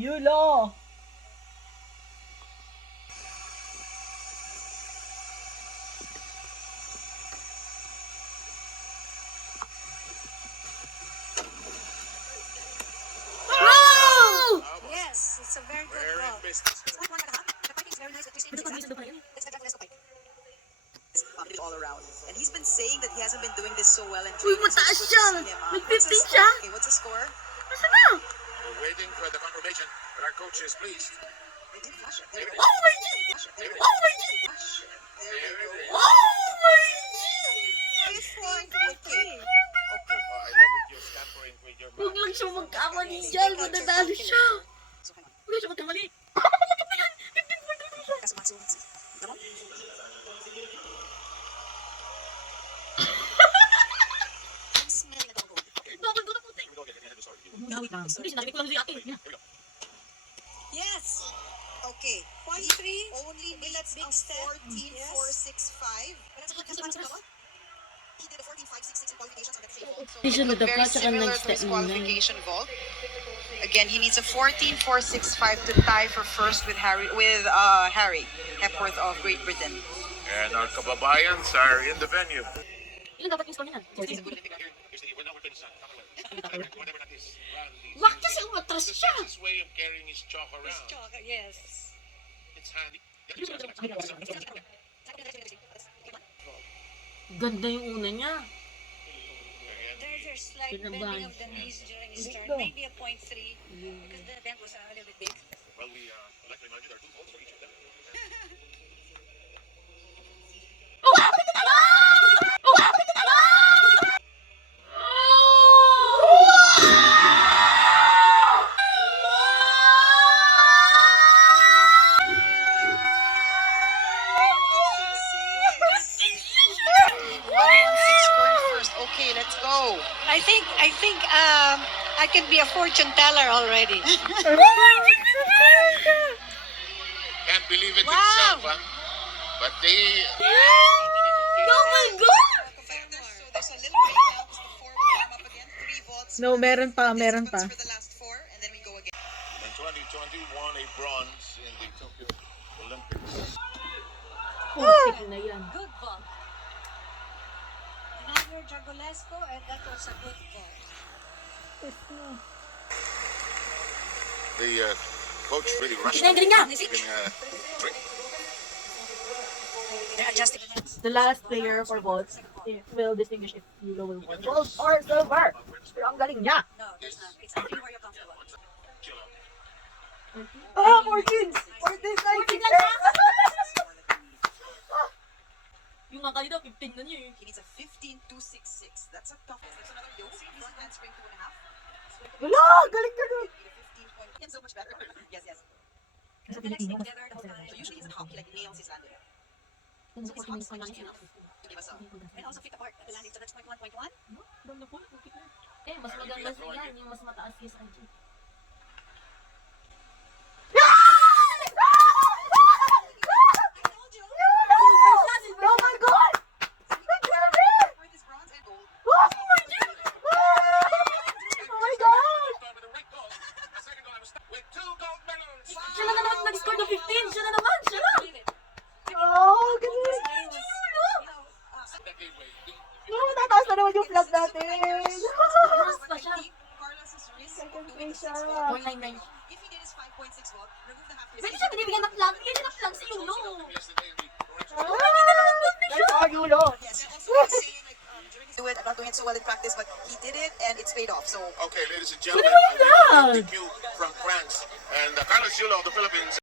Yulo! Yes, it's a very good ball. The fighting is very nice. It's all around. And he's been saying that he hasn't been doing this so well in Uy, training. mataas siya! May 15 siya! Okay, what's the score? Asa na? We're waiting for the confirmation, but our coach is pleased. They did flash it. There we go. Oh my G! Flash it. There we go. Oh my G! Flash it. There we go. Oh my G! Fifth point. Okay. Okay. Oh, I love it. You're scampering with your Huwag mouth. lang siya magkamali dyan. Madadalo siya. So, hang on. Huwag lang siya magkamali. That's Matsu. Come on. I'm smelling a double. Double do na puti. Here we go again. Let me end the story. Wait lang. Hindi, sinabi ko lang si ate. Yes. Okay. Point He three. only With that needs big a step. 14.465. He did a 14.566 in qualifications on the three vault. So Hindi siya it looked nadapa, very tsaka similar to nag-step his muna. qualification vault. Again, he needs a 14.465 to tie for first with Harry Hepworth of Great Britain. And our kababayans are in the venue. Ilan dapat yung score niya? Here's the we're now finished. Whatever that is. Run. Wak kasi umatras It's siya. his way of carrying his chalk around. Yes. It's handy. Ganda yung una niya. There's a slight Kinabahan bending of the siya. knees during his turn. Dito. Maybe a 0.3 because the bend was a little bit big. Well, we like to remind you there are 2 votes for each of them. First. Okay, let's go. I think I can be a fortune teller already. Can't believe it Wow. himself, huh? But they... Oh my God! So there's a little break now because the 4 will warm up again. 3 volts. No, meron pa, meron pa. For the last 4, and then we go again. In 2020, won a bronze in the Tokyo Olympics. Putik na yan. Good ball. Another Jagolesco, and that was a good ball. The coach really rushed. Galing niya. Drink. They're adjusting. The last player for vaults will distinguish if Yulo will win gold or silver. Pero ang galing niya. No, there's not. It's only where you're comfortable. Ah, 14! 14 lang siya! Yung nga kanina, 15 na niya eh. He needs a 15.266. That's a tough. There's another yoke. Front handspring 2.5. Wala! Galing ka nun! Need a 15 point. Yeah, so much better. Yes, yes. The legs together the whole time. So usually he's a hawk. He like nails his landing. Kung So his hawk is quite enough to give us a. And also pick apart the landing. So that's 0.1.1. Eh, mas maganda sa yan, yung mas mataas kaysa IG. Oh my God! With his bronze and gold. Oh my God! Oh my God! With the right goal. A second goal, I was stuck with 2 gold medals. Siya na naman nag-score ng 15! Siya na naman! Siya na! Believe it. Oh, galing! That gave way. Oh, tataas na naman yung flag natin! First pa siya. Carlos's risk Second of doing place the siya. 6 volt. 199. If he did his 5.6 volt, remove the half. Pwede siya binibigyan ng flag. Bigyan siya ng flag sa Yulo. Yesterday, the correction. Oh, hindi na naman gold na siya! Yulo! Yes, and also he's saying like during his do it, I'm not doing it so well in practice, but he did it and it's paid off. So Okay, ladies and gentlemen, Pwede naman I will flag! thank you from France and Carlos Yulo of the Philippines.